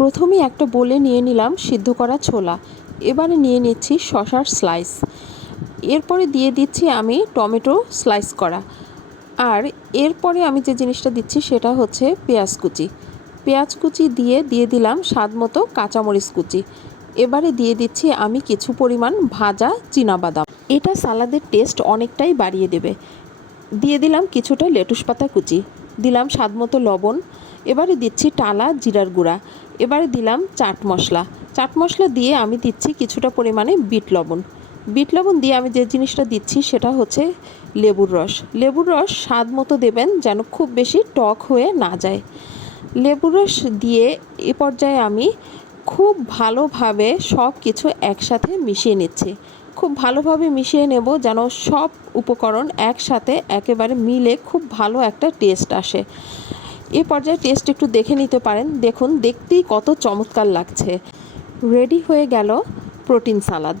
প্রথমে একটা বলে নিয়ে নিলাম সিদ্ধ করা ছোলা। এবারে নিয়ে নিচ্ছি শশার স্লাইস এরপরে দিয়ে দিচ্ছি আমি টমেটো স্লাইস করা। আর এরপরে আমি যে জিনিসটা দিচ্ছি সেটা হচ্ছে পেঁয়াজ কুচি। পেঁয়াজ কুচি দিয়ে দিয়ে দিলাম স্বাদ মতো কাঁচামরিচ কুচি। এবারে দিয়ে দিচ্ছি আমি কিছু পরিমাণ ভাজা বাদাম এটা সালাদের টেস্ট অনেকটাই বাড়িয়ে দেবে। দিয়ে দিলাম কিছুটা লেটুস পাতা কুচি। দিলাম স্বাদ মতো লবণ, এবারে দিচ্ছি টালা জিরার গুঁড়া, এবারে দিলাম চাট মশলা। চাট মশলা দিয়ে আমি দিচ্ছি কিছুটা পরিমাণে বিট লবণ। বিট লবণ দিয়ে আমি যে জিনিসটা দিচ্ছি সেটা হচ্ছে লেবুর রস। লেবুর রস স্বাদ মতো দেবেন যেন খুব বেশি টক হয়ে না যায়। লেবুর রস দিয়ে এ পর্যায়ে আমি খুব ভালোভাবে সব কিছু একসাথে মিশিয়ে নিচ্ছি। খুব ভালোভাবে মিশিয়ে নেব যেন সব উপকরণ একসাথে একেবারে মিলে খুব ভালো একটা টেস্ট আসে। এ পর্যায়ে টেস্ট একটু দেখে নিতে পারেন। দেখুন, দেখতেই কত চমৎকার লাগছে। রেডি হয়ে গেল প্রোটিন সালাদ।